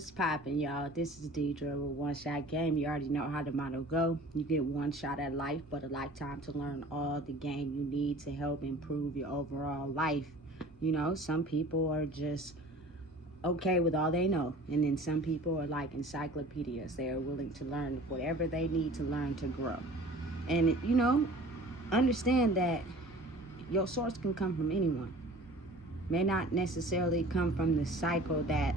What's poppin', y'all? This is Deidre with One Shot Game. You already know how the motto go. You get one shot at life, but a lifetime to learn all the game you need to help improve your overall life. You know, some people are just okay with all they know, and then some people are like encyclopedias. They are willing to learn whatever they need to learn to grow. And, understand that your source can come from anyone. May not necessarily come from the cycle that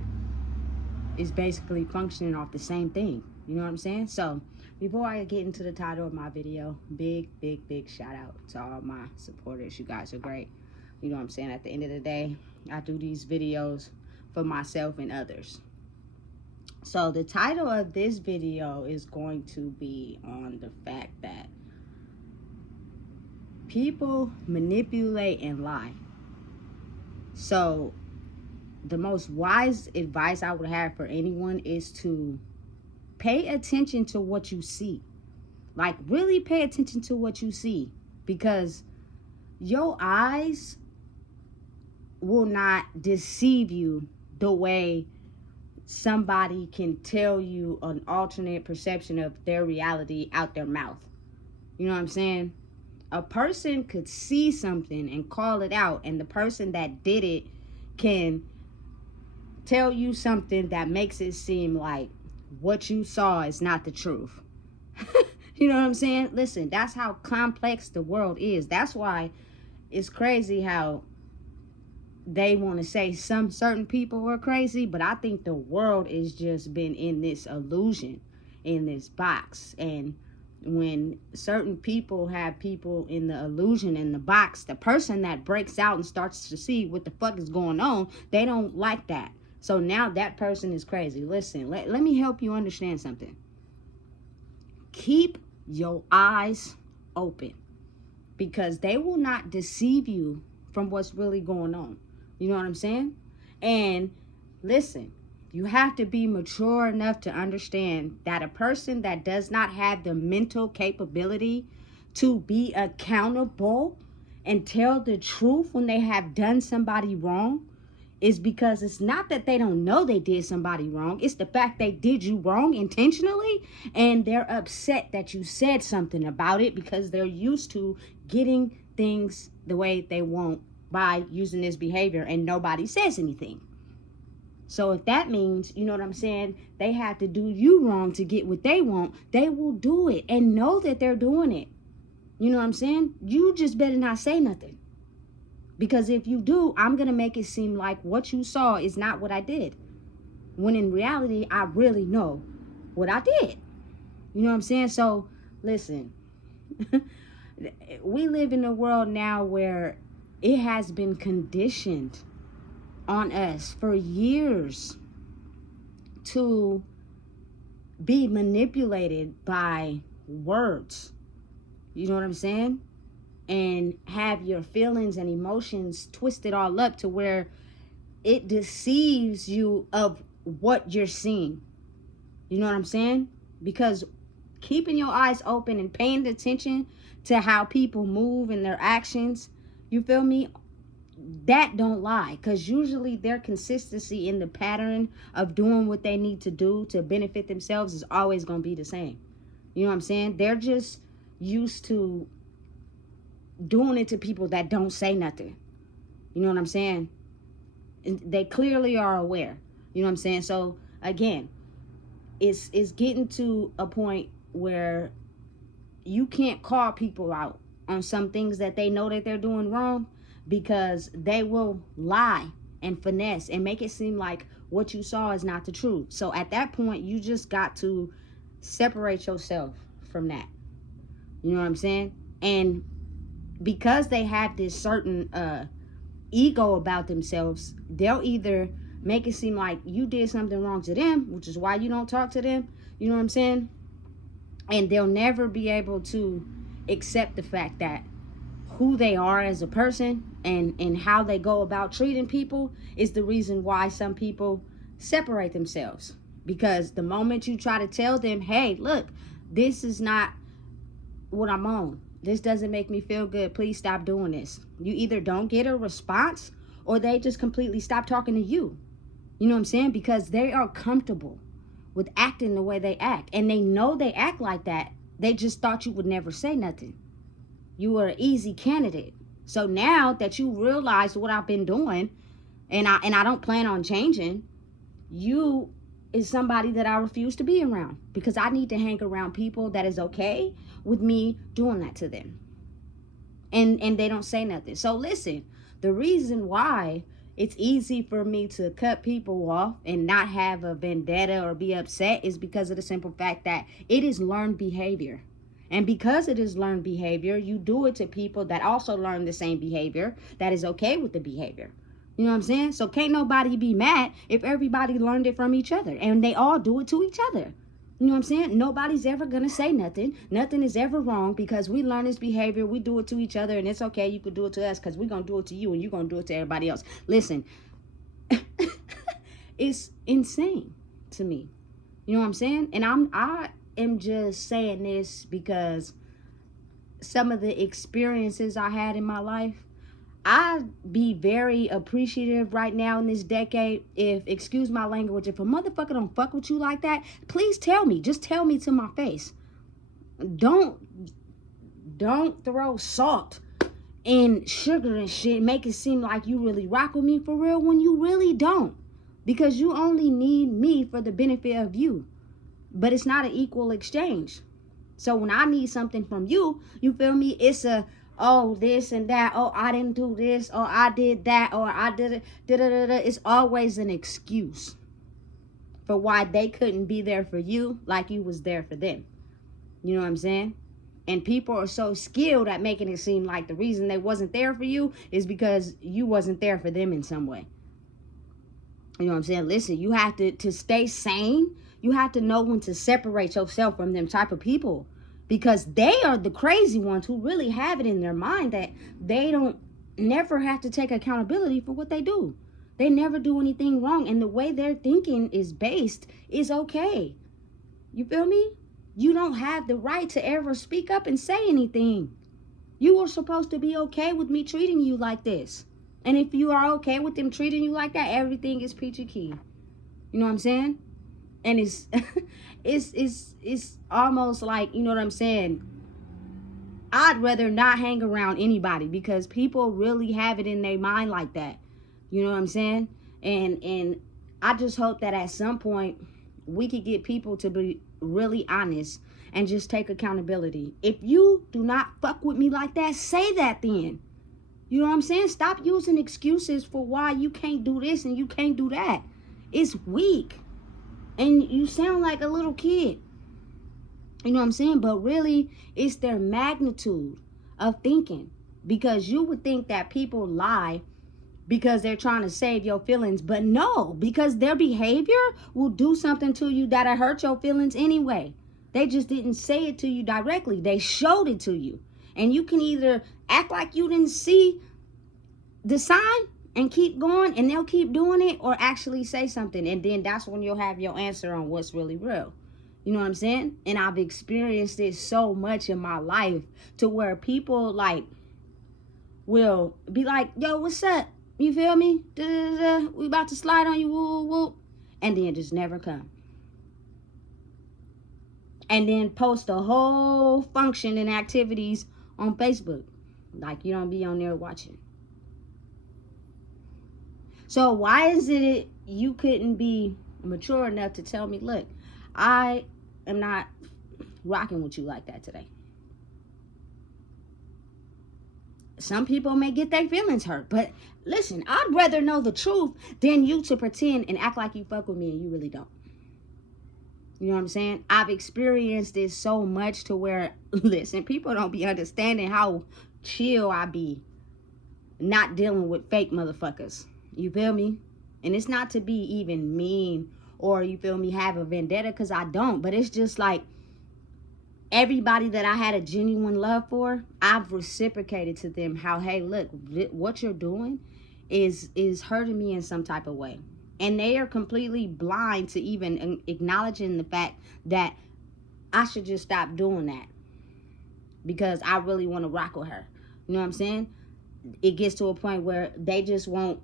is basically functioning off the same thing. You know what I'm saying? So before I get into the title of my video, big shout out to all my supporters. You guys are great. You know what I'm saying? At the end of the day, I do these videos for myself and others. So the title of this video is going to be on the fact that people manipulate and lie. So the most wise advice I would have for anyone is to pay attention to what you see. Like, really pay attention to what you see, because your eyes will not deceive you the way somebody can tell you an alternate perception of their reality out their mouth. You know what I'm saying? A person could see something and call it out, and the person that did it can tell you something that makes it seem like what you saw is not the truth. You know what I'm saying? Listen, that's how complex the world is. That's why it's crazy how they want to say some certain people are crazy, but I think the world is just been in this illusion, in this box. And when certain people have people in the illusion, in the box, the person that breaks out and starts to see what the fuck is going on, they don't like that. So now that person is crazy. Listen, let me help you understand something. Keep your eyes open, because they will not deceive you from what's really going on. You know what I'm saying? And listen, you have to be mature enough to understand that a person that does not have the mental capability to be accountable and tell the truth when they have done somebody wrong is because it's not that they don't know they did somebody wrong. It's the fact they did you wrong intentionally, and they're upset that you said something about it because they're used to getting things the way they want by using this behavior, and nobody says anything. So if that means, you know what I'm saying, they have to do you wrong to get what they want, they will do it and know that they're doing it. You know what I'm saying? You just better not say nothing. Because if you do, I'm going to make it seem like what you saw is not what I did. When in reality, I really know what I did. You know what I'm saying? So, listen. We live in a world now where it has been conditioned on us for years to be manipulated by words. You know what I'm saying? And have your feelings and emotions twisted all up to where it deceives you of what you're seeing. You know what I'm saying? Because keeping your eyes open and paying attention to how people move and their actions, you feel me? That don't lie, because usually their consistency in the pattern of doing what they need to do to benefit themselves is always going to be the same. You know what I'm saying? They're just used to doing it to people that don't say nothing. You know what I'm saying? And they clearly are aware. You know what I'm saying? So again, it's getting to a point where you can't call people out on some things that they know that they're doing wrong, because they will lie and finesse and make it seem like what you saw is not the truth. So at that point, you just got to separate yourself from that. You know what I'm saying? And because they have this certain ego about themselves, they'll either make it seem like you did something wrong to them, which is why you don't talk to them. You know what I'm saying? And they'll never be able to accept the fact that who they are as a person and how they go about treating people is the reason why some people separate themselves. Because the moment you try to tell them, hey, look, this is not what I'm on, this doesn't make me feel good, please stop doing this, you either don't get a response or they just completely stop talking to you. You know what I'm saying? Because they are comfortable with acting the way they act. And they know they act like that. They just thought you would never say nothing. You were an easy candidate. So now that you realize what I've been doing, and I don't plan on changing, you is somebody that I refuse to be around, because I need to hang around people that is okay with me doing that to them. And they don't say nothing. So listen, the reason why it's easy for me to cut people off and not have a vendetta or be upset is because of the simple fact that it is learned behavior. And because it is learned behavior, you do it to people that also learn the same behavior, that is okay with the behavior. You know what I'm saying? So can't nobody be mad if everybody learned it from each other and they all do it to each other. You know what I'm saying? Nobody's ever going to say nothing. Nothing is ever wrong because we learn this behavior. We do it to each other, and it's okay. You could do it to us because we're going to do it to you, and you're going to do it to everybody else. Listen, it's insane to me. You know what I'm saying? And I am just saying this because some of the experiences I had in my life, I'd be very appreciative right now in this decade if, excuse my language, if a motherfucker don't fuck with you like that, please tell me. Just tell me to my face. Don't throw salt and sugar and shit. Make it seem like you really rock with me for real when you really don't. Because you only need me for the benefit of you. But it's not an equal exchange. So when I need something from you, you feel me? It's a, oh, this and that. Oh, I didn't do this. Or I did that. Or I did it. It's always an excuse for why they couldn't be there for you like you was there for them. You know what I'm saying? And people are so skilled at making it seem like the reason they wasn't there for you is because you wasn't there for them in some way. You know what I'm saying? Listen, you have to stay sane. You have to know when to separate yourself from them type of people. Because they are the crazy ones who really have it in their mind that they don't never have to take accountability for what they do. They never do anything wrong. And the way their thinking is based is okay. You feel me? You don't have the right to ever speak up and say anything. You were supposed to be okay with me treating you like this. And if you are okay with them treating you like that, everything is peachy keen. You know what I'm saying? And it's it's almost like, you know what I'm saying, I'd rather not hang around anybody because people really have it in their mind like that. You know what I'm saying? And I just hope that at some point we could get people to be really honest and just take accountability. If you do not fuck with me like that, say that then. You know what I'm saying? Stop using excuses for why you can't do this and you can't do that. It's weak. And you sound like a little kid. You know what I'm saying? But really, it's their magnitude of thinking. Because you would think that people lie because they're trying to save your feelings. But no, because their behavior will do something to you that'll hurt your feelings anyway. They just didn't say it to you directly. They showed it to you. And you can either act like you didn't see the sign and keep going and they'll keep doing it, or actually say something, and then that's when you'll have your answer on what's really real. You know what I'm saying? And I've experienced it so much in my life to where people like will be like, yo, what's up? You feel me? Da-da-da-da. We about to slide on you, woo woo, and then just never come. And then post a whole function and activities on Facebook. Like you don't be on there watching. So why is it you couldn't be mature enough to tell me, look, I am not rocking with you like that today? Some people may get their feelings hurt, but listen, I'd rather know the truth than you to pretend and act like you fuck with me and you really don't. You know what I'm saying? I've experienced this so much to where, listen, people don't be understanding how chill I be not dealing with fake motherfuckers. You feel me? And it's not to be even mean or, you feel me, have a vendetta, because I don't. But it's just like everybody that I had a genuine love for, I've reciprocated to them how, hey, look, what you're doing is hurting me in some type of way. And they are completely blind to even acknowledging the fact that I should just stop doing that because I really want to rock with her. You know what I'm saying? It gets to a point where they just won't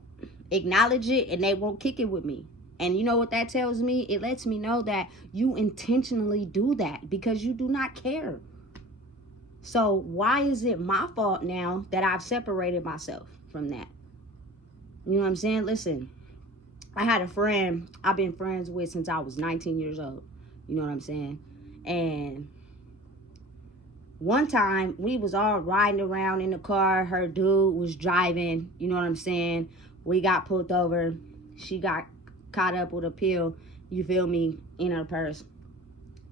acknowledge it and they won't kick it with me. And you know what that tells me? It lets me know that you intentionally do that because you do not care. So why is it my fault now that I've separated myself from that? You know what I'm saying? Listen, I had a friend I've been friends with since I was 19 years old. You know what I'm saying? And one time we was all riding around in the car. Her dude was driving. You know what I'm saying? We got pulled over. She got caught up with a pill, you feel me, in her purse.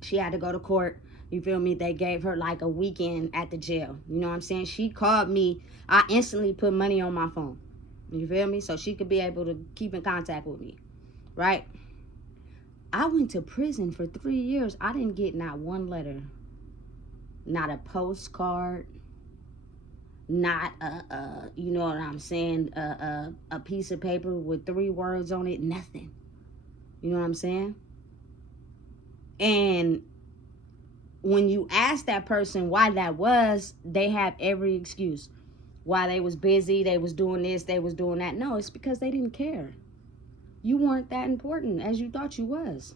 She had to go to court. You feel me? They gave her like a weekend at the jail. You know what I'm saying? She called me. I instantly put money on my phone. You feel me? So she could be able to keep in contact with me. Right? I went to prison for 3 years. I didn't get not one letter. Not a postcard. Not you know what I'm saying? A piece of paper with 3 words on it. Nothing. You know what I'm saying? And when you ask that person why that was, they have every excuse. Why they was busy, they was doing this, they was doing that. No, it's because they didn't care. You weren't that important as you thought you was.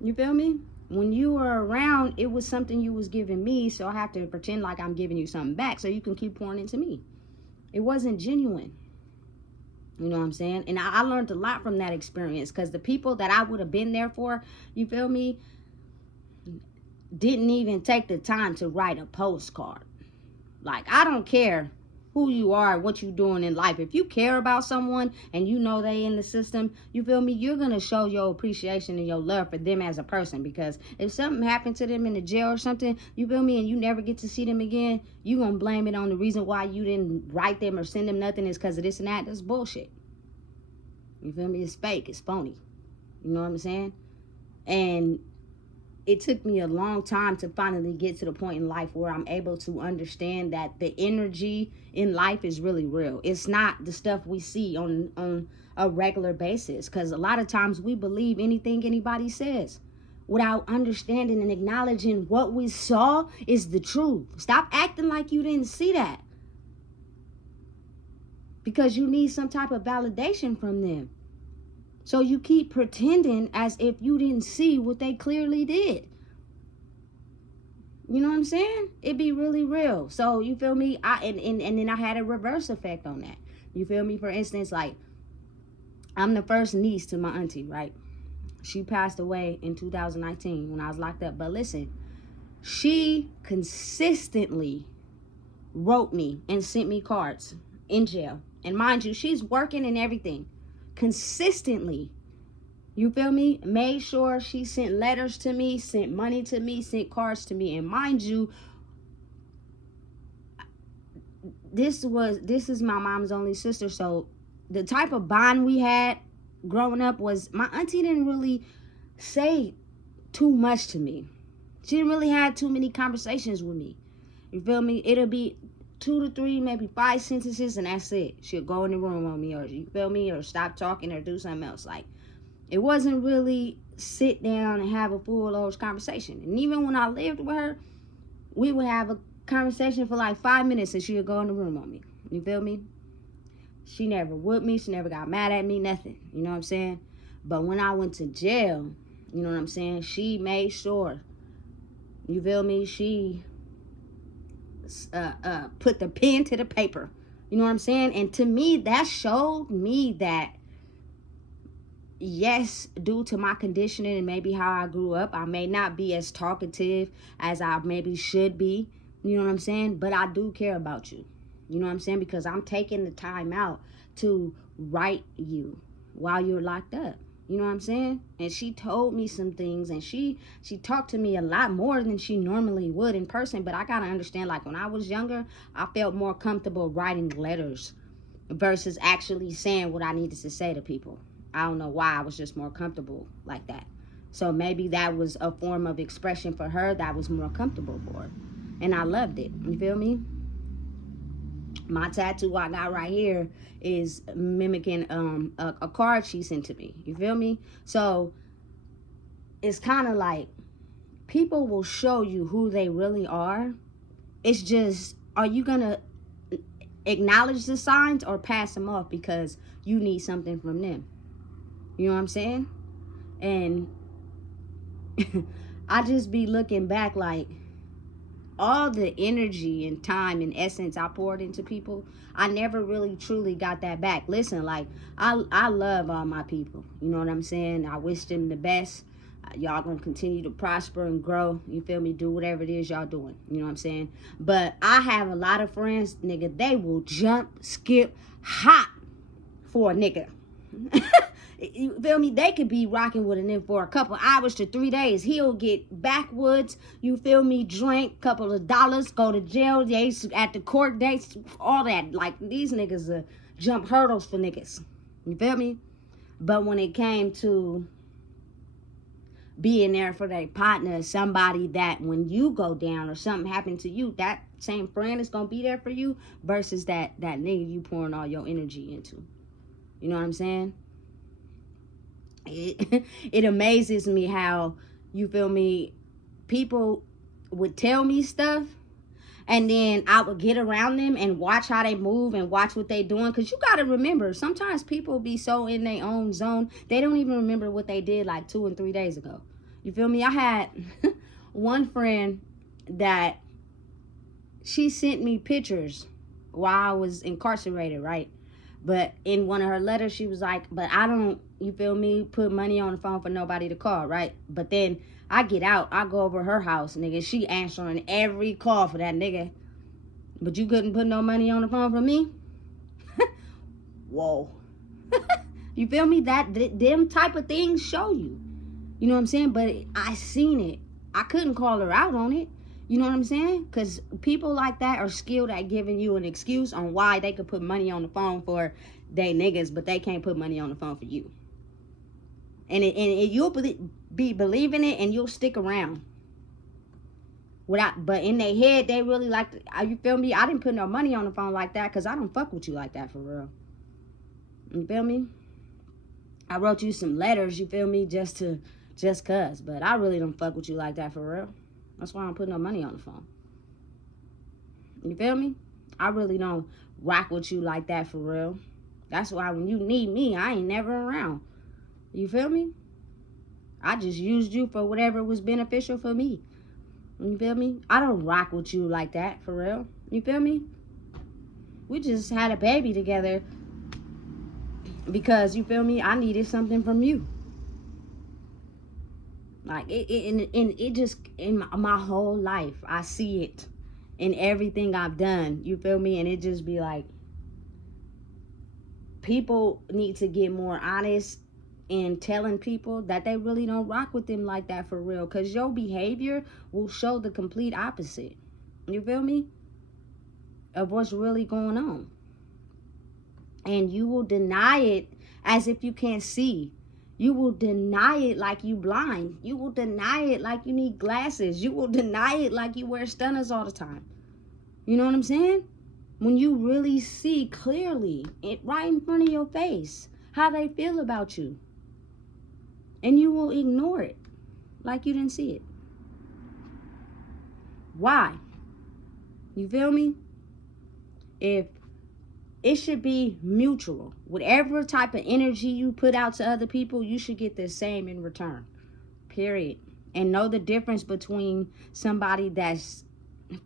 You feel me? When you were around, it was something you was giving me, so I have to pretend like I'm giving you something back so you can keep pouring into me. It wasn't genuine. You know what I'm saying? And I learned a lot from that experience because the people that I would have been there for, you feel me, didn't even take the time to write a postcard. Like, I don't care who you are, what you doing in life. If you care about someone and you know they in the system, you feel me, you're going to show your appreciation and your love for them as a person. Because if something happened to them in the jail or something, you feel me, and you never get to see them again, you going to blame it on the reason why you didn't write them or send them nothing is because of this and that. That's bullshit. You feel me? It's fake. It's phony. You know what I'm saying? And it took me a long time to finally get to the point in life where I'm able to understand that the energy in life is really real. It's not the stuff we see on a regular basis, because a lot of times we believe anything anybody says without understanding and acknowledging what we saw is the truth. Stop acting like you didn't see that because you need some type of validation from them. So you keep pretending as if you didn't see what they clearly did. You know what I'm saying? It be really real. So you feel me? And then I had a reverse effect on that. You feel me? For instance, like, I'm the first niece to my auntie, right? She passed away in 2019 when I was locked up. But listen, she consistently wrote me and sent me cards in jail. And mind you, she's working and everything. Consistently. You feel me? Made sure she sent letters to me, sent money to me, sent cards to me. And mind you, this is my mom's only sister. So the type of bond we had growing up was, my auntie didn't really say too much to me. She didn't really have too many conversations with me. You feel me? It'll be 2 to 3, maybe 5 sentences, and that's it. She'll go in the room on me, or you feel me, or stop talking, or do something else. Like, it wasn't really sit down and have a full-on conversation. And even when I lived with her, we would have a conversation for like 5 minutes and she would go in the room on me. You feel me? She never whooped me. She never got mad at me. Nothing. You know what I'm saying? But when I went to jail, you know what I'm saying, she made sure, you feel me, she put the pen to the paper. You know what I'm saying? And to me, that showed me that, yes, due to my conditioning and maybe how I grew up, I may not be as talkative as I maybe should be. You know what I'm saying? But I do care about you. You know what I'm saying? Because I'm taking the time out to write you while you're locked up. You know what I'm saying? And she told me some things, and she talked to me a lot more than she normally would in person. But I gotta understand, like, when I was younger, I felt more comfortable writing letters versus actually saying what I needed to say to people. I don't know why. I was just more comfortable like that. So maybe that was a form of expression for her that was more comfortable for her. And I loved it. You feel me? My tattoo I got right here is mimicking a card she sent to me. You feel me? So it's kind of like, people will show you who they really are. It's just, are you going to acknowledge the signs or pass them off because you need something from them? You know what I'm saying? And I just be looking back like all the energy and time and essence I poured into people, I never really truly got that back. Listen, like I love all my people. You know what I'm saying? I wish them the best. Y'all gonna continue to prosper and grow. You feel me? Do whatever it is y'all doing. You know what I'm saying? But I have a lot of friends, nigga, they will jump, skip, hop for a nigga. You feel me? They could be rocking with a nigga for a couple hours to 3 days. He'll get backwoods, you feel me, drink, couple of dollars, go to jail, days at the court dates, all that. Like, these niggas jump hurdles for niggas. You feel me? But when it came to being there for their partner, somebody that when you go down or something happened to you, that same friend is gonna be there for you versus that nigga you pouring all your energy into. You know what I'm saying? It amazes me how, you feel me, people would tell me stuff and then I would get around them and watch how they move and watch what they doing. Because you got to remember, sometimes people be so in their own zone, they don't even remember what they did like 2 and 3 days ago. You feel me? I had one friend that she sent me pictures while I was incarcerated, right? But in one of her letters, she was like, but I don't, you feel me, put money on the phone for nobody to call, right? But then I get out, I go over her house, nigga. She answering every call for that nigga. But you couldn't put no money on the phone for me? Whoa. You feel me? Them type of things show you. You know what I'm saying? But I seen it. I couldn't call her out on it. You know what I'm saying? Because people like that are skilled at giving you an excuse on why they could put money on the phone for they niggas, but they can't put money on the phone for you. And you'll be believing it, and you'll stick around. But in their head, they really like, you feel me? I didn't put no money on the phone like that because I don't fuck with you like that for real. You feel me? I wrote you some letters, you feel me, just cuz. But I really don't fuck with you like that for real. That's why I don't put no money on the phone. You feel me? I really don't rock with you like that for real. That's why when you need me, I ain't never around. You feel me? I just used you for whatever was beneficial for me. You feel me? I don't rock with you like that for real. You feel me? We just had a baby together because, you feel me, I needed something from you. Like, it just, in my whole life, I see it in everything I've done. You feel me? And it just be like, people need to get more honest in telling people that they really don't rock with them like that for real. Because your behavior will show the complete opposite. You feel me? Of what's really going on. And you will deny it as if you can't see. You will deny it like you blind. You will deny it like you need glasses. You will deny it like you wear stunners all the time. You know what I'm saying? When you really see clearly, right in front of your face, how they feel about you. And you will ignore it like you didn't see it. Why? You feel me? If it should be mutual. Whatever type of energy you put out to other people, you should get the same in return. Period. And know the difference between somebody that's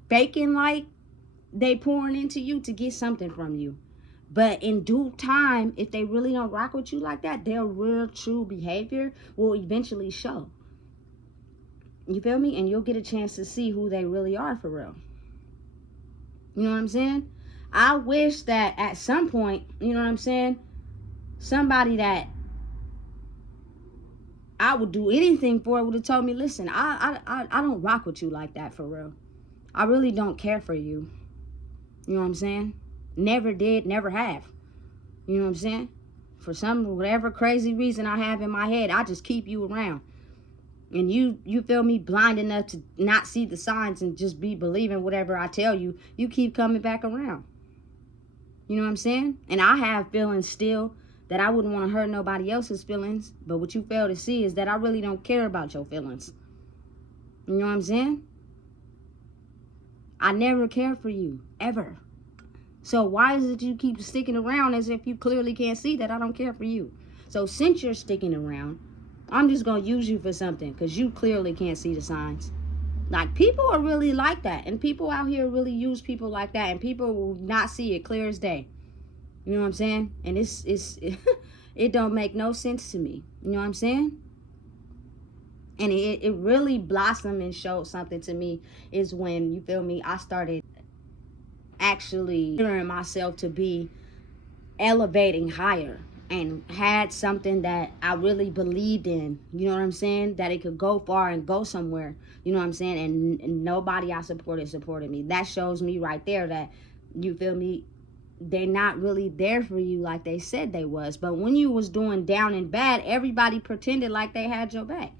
faking like they pouring into you to get something from you. But in due time, if they really don't rock with you like that, their real true behavior will eventually show. You feel me? And you'll get a chance to see who they really are for real. You know what I'm saying? I wish that at some point, you know what I'm saying, somebody that I would do anything for would have told me, listen, I don't rock with you like that for real. I really don't care for you. You know what I'm saying? Never did, never have. You know what I'm saying? For whatever crazy reason I have in my head, I just keep you around. And you feel me, blind enough to not see the signs and just be believing whatever I tell you, you keep coming back around. You know what I'm saying? And I have feelings still that I wouldn't want to hurt nobody else's feelings. But what you fail to see is that I really don't care about your feelings. You know what I'm saying? I never cared for you, ever. So why is it you keep sticking around as if you clearly can't see that I don't care for you? So since you're sticking around, I'm just going to use you for something because you clearly can't see the signs. Like, people are really like that. And people out here really use people like that. And people will not see it clear as day. You know what I'm saying? And it don't make no sense to me. You know what I'm saying? And it really blossomed and showed something to me is when, you feel me, I started actually considering myself to be elevating higher and had something that I really believed in. You know what I'm saying? That it could go far and go somewhere. You know what I'm saying? And nobody I supported me. That shows me right there that, you feel me, they're not really there for you like they said they was. But when you was doing down and bad, everybody pretended like they had your back.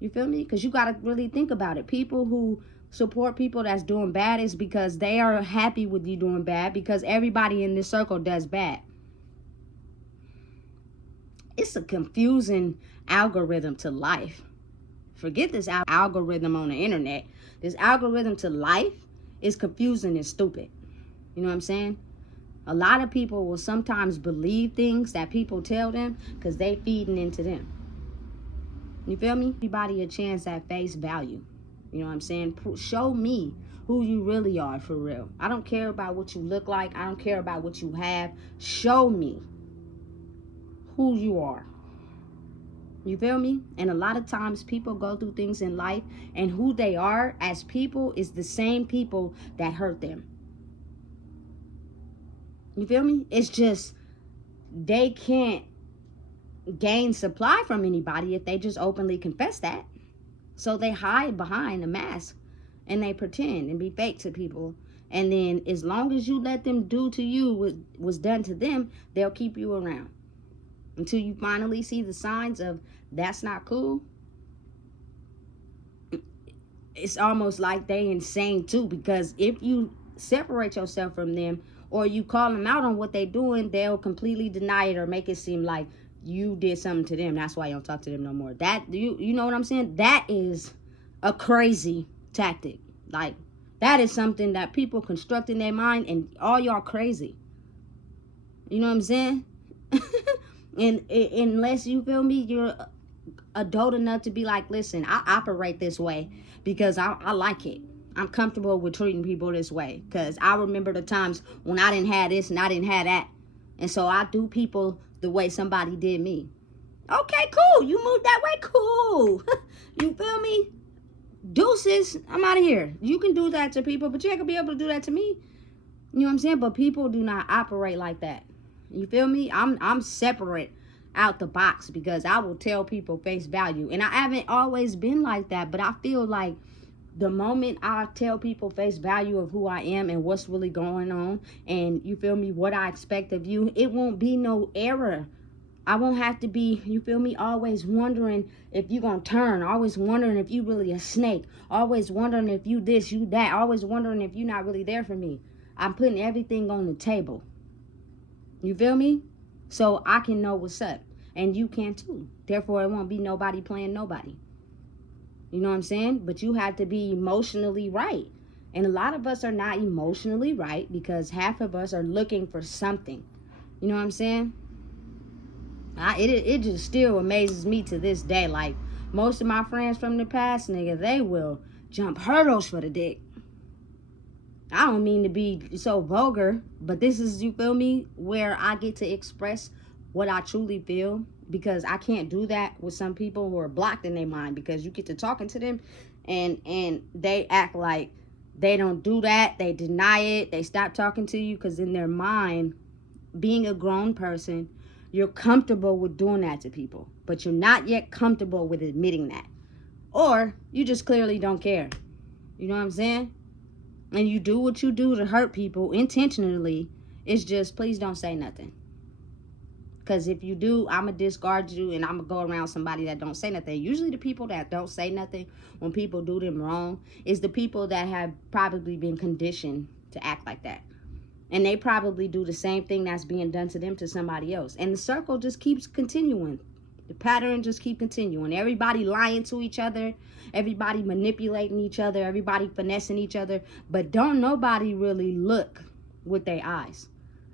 You feel me? Because you got to really think about it. People who support people that's doing bad is because they are happy with you doing bad, because everybody in this circle does bad. It's a confusing algorithm to life. Forget this algorithm on the internet. This algorithm to life is confusing and stupid. You know what I'm saying? A lot of people will sometimes believe things that people tell them because they feeding into them. You feel me? Everybody a chance at face value. You know what I'm saying? Show me who you really are for real. I don't care about what you look like. I don't care about what you have. Show me who you are. You feel me? And a lot of times people go through things in life, and who they are as people is the same people that hurt them. You feel me? It's just they can't gain supply from anybody if they just openly confess that. So they hide behind a mask and they pretend and be fake to people. And then as long as you let them do to you what was done to them, they'll keep you around until you finally see the signs of that's not cool. It's almost like they insane too, because if you separate yourself from them or you call them out on what they're doing, they'll completely deny it or make it seem like you did something to them. That's why you don't talk to them no more. That you know what I'm saying? That is a crazy tactic. Like, that is something that people construct in their mind, and all y'all crazy. You know what I'm saying? And unless, you feel me, you're adult enough to be like, listen, I operate this way because I like it. I'm comfortable with treating people this way because I remember the times when I didn't have this and I didn't have that. And so I do people the way somebody did me. Okay, cool. You moved that way? Cool. You feel me? Deuces, I'm out of here. You can do that to people, but you ain't gonna be able to do that to me. You know what I'm saying? But people do not operate like that. You feel me? I'm separate out the box because I will tell people face value. And I haven't always been like that, but I feel like the moment I tell people face value of who I am and what's really going on, and you feel me, what I expect of you, it won't be no error. I won't have to be, you feel me, always wondering if you're going to turn, always wondering if you really a snake, always wondering if you this, you that, always wondering if you're not really there for me. I'm putting everything on the table. You feel me? So I can know what's up, and you can too. Therefore, it won't be nobody playing nobody. You know what I'm saying? But you have to be emotionally right. And a lot of us are not emotionally right because half of us are looking for something. You know what I'm saying? It just still amazes me to this day. Like, most of my friends from the past, nigga, they will jump hurdles for the dick. I don't mean to be so vulgar, but this is, you feel me, where I get to express what I truly feel, because I can't do that with some people who are blocked in their mind, because you get to talking to them and they act like they don't do that, they deny it, they stop talking to you, because in their mind, being a grown person, you're comfortable with doing that to people, but you're not yet comfortable with admitting that, or you just clearly don't care. You know what I'm saying? And you do what you do to hurt people intentionally. It's just, please don't say nothing. Because if you do, I'm going to discard you and I'm going to go around somebody that don't say nothing. Usually the people that don't say nothing when people do them wrong is the people that have probably been conditioned to act like that. And they probably do the same thing that's being done to them to somebody else. And the circle just keeps continuing. The pattern just keeps continuing. Everybody lying to each other. Everybody manipulating each other. Everybody finessing each other. But don't nobody really look with their eyes.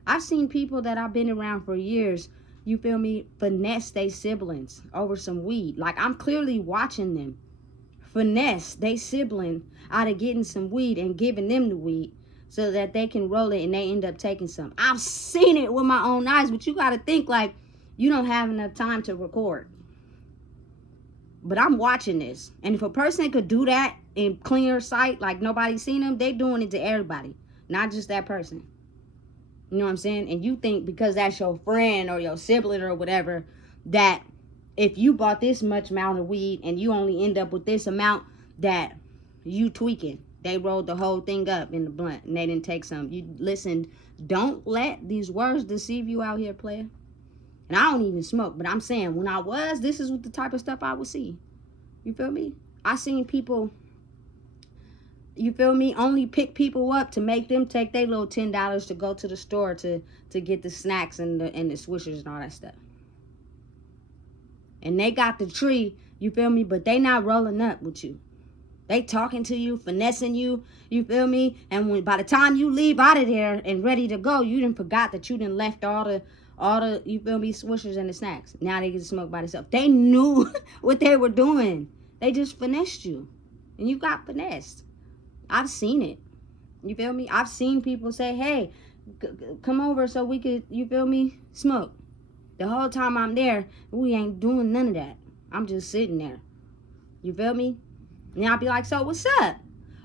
I've seen people that I've been around for years you feel me, finesse they siblings over some weed. Like, I'm clearly watching them finesse they sibling out of getting some weed and giving them the weed so that they can roll it and they end up taking some. I've seen it with my own eyes, but you got to think like you don't have enough time to record. But I'm watching this. And if a person could do that in clear sight, like nobody's seen them, they doing it to everybody, not just that person. You know what I'm saying? And you think because that's your friend or your sibling or whatever, that if you bought this much amount of weed and you only end up with this amount, that you tweaking. They rolled the whole thing up in the blunt and they didn't take some. You listen, don't let these words deceive you out here, player. And I don't even smoke, but I'm saying when I was, this is what the type of stuff I would see. You feel me? I seen people, you feel me, only pick people up to make them take their little $10 to go to the store to get the snacks and the swishers and all that stuff. And they got the tree, you feel me, but they not rolling up with you. They talking to you, finessing you, you feel me? And when by the time you leave out of there and ready to go, you done forgot that you done left all the, you feel me, swishers and the snacks. Now they get to smoke by themselves. They knew what they were doing. They just finessed you. And you got finessed. I've seen it. You feel me? I've seen people say, hey, come over so we could, you feel me, smoke. The whole time I'm there, we ain't doing none of that. I'm just sitting there. You feel me? And I'll be like, so what's up?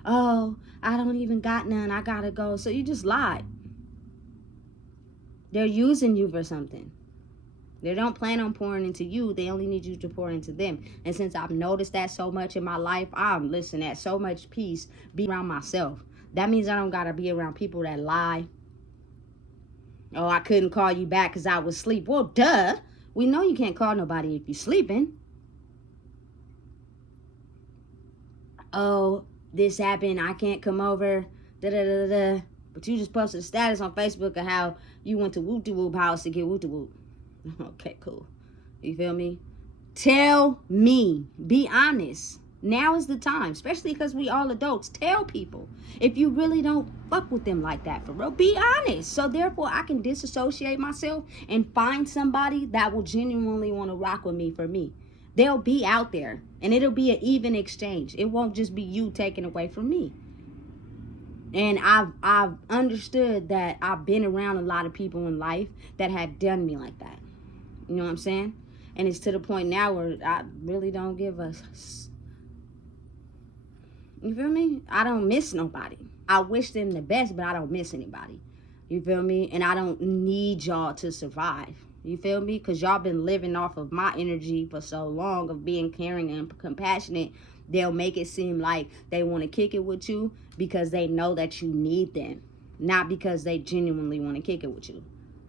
Oh, I don't even got none. I gotta go. So you just lied. They're using you for something. They don't plan on pouring into you. They only need you to pour into them. And since I've noticed that so much in my life, I'm, listen, at so much peace, be around myself. That means I don't gotta be around people that lie. Oh, I couldn't call you back because I was asleep. Well, duh. We know you can't call nobody if you're sleeping. Oh, this happened. I can't come over. Da-da-da-da-da. But you just posted a status on Facebook of how you went to Whoop-de-Whoop house to get Whoop-de-Whoop. Okay, cool. You feel me? Tell me. Be honest. Now is the time, especially because we all adults. Tell people if you really don't fuck with them like that, for real. Be honest. So therefore, I can disassociate myself and find somebody that will genuinely want to rock with me for me. They'll be out there, and it'll be an even exchange. It won't just be you taking away from me. And I've understood that I've been around a lot of people in life that have done me like that. You know what I'm saying? And it's to the point now where I really don't give a... You feel me? I don't miss nobody. I wish them the best, but I don't miss anybody. You feel me? And I don't need y'all to survive. You feel me? Because y'all been living off of my energy for so long of being caring and compassionate. They'll make it seem like they want to kick it with you because they know that you need them. Not because they genuinely want to kick it with you.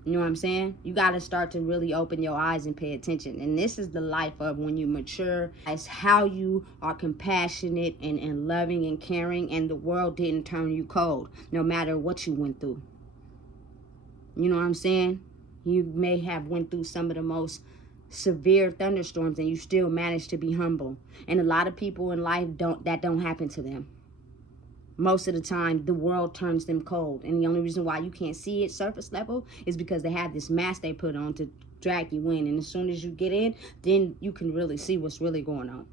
You know what I'm saying? You got to start to really open your eyes and pay attention. And this is the life of when you mature. It's how you are compassionate and loving and caring. And the world didn't turn you cold no matter what you went through. You know what I'm saying? You may have went through some of the most severe thunderstorms and you still managed to be humble. And a lot of people in life don't happen to them. Most of the time, the world turns them cold. And the only reason why you can't see it surface level is because they have this mask they put on to drag you in. And as soon as you get in, then you can really see what's really going on.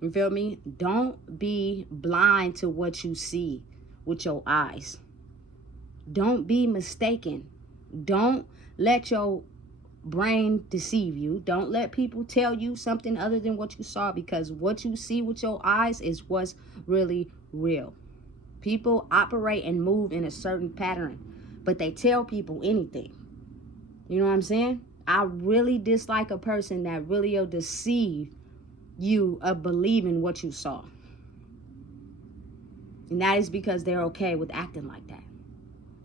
You feel me? Don't be blind to what you see with your eyes. Don't be mistaken. Don't let your brain deceive you. Don't let people tell you something other than what you saw, because what you see with your eyes is what's really real. People operate and move in a certain pattern, but they tell people anything. You know what I'm saying? I really dislike a person that really will deceive you of believing what you saw. And that is because they're okay with acting like that.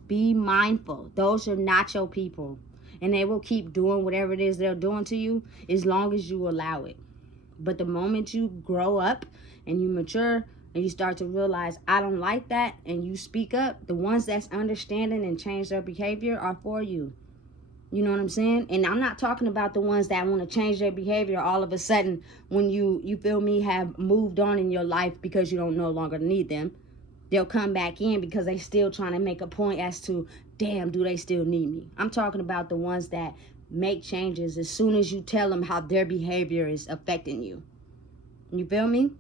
Be mindful. Those are not your people. And they will keep doing whatever it is they're doing to you as long as you allow it. But the moment you grow up and you mature and you start to realize, I don't like that, and you speak up, the ones that's understanding and change their behavior are for you. You know what I'm saying? And I'm not talking about the ones that want to change their behavior all of a sudden when you feel me, have moved on in your life because you don't no longer need them. They'll come back in because they still trying to make a point as to, damn, do they still need me? I'm talking about the ones that make changes as soon as you tell them how their behavior is affecting you. You feel me?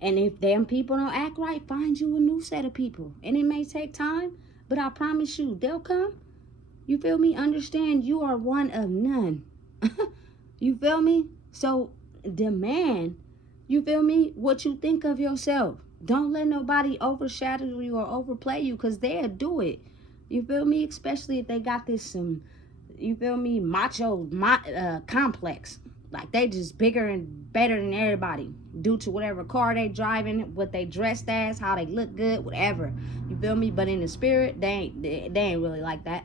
And if them people don't act right, find you a new set of people. And it may take time, but I promise you, they'll come. You feel me? Understand you are one of none. You feel me? So demand, you feel me, what you think of yourself. Don't let nobody overshadow you or overplay you, because they'll do it. You feel me? Especially if they got this you feel me, macho complex. Like they just bigger and better than everybody due to whatever car they driving, what they dressed as, how they look good, whatever. You feel me? But in the spirit, they ain't really like that.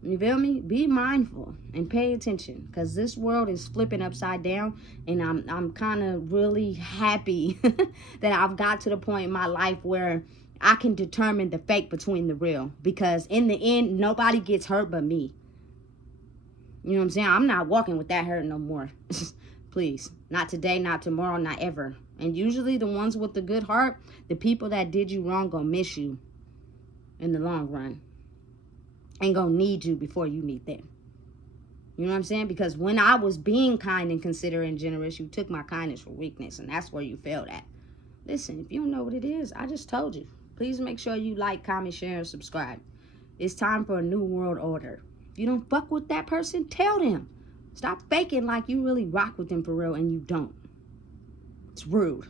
You feel me? Be mindful and pay attention, because this world is flipping upside down, and I'm kind of really happy that I've got to the point in my life where I can determine the fake between the real, because in the end, nobody gets hurt but me. You know what I'm saying? I'm not walking with that hurt no more. Please. Not today, not tomorrow, not ever. And usually the ones with the good heart, the people that did you wrong gonna miss you in the long run. And gonna need you before you need them. You know what I'm saying? Because when I was being kind and considerate and generous, you took my kindness for weakness, and that's where you failed at. Listen, if you don't know what it is, I just told you. Please make sure you like, comment, share, and subscribe. It's time for a new world order. If you don't fuck with that person, tell them. Stop faking like you really rock with them for real and you don't. It's rude.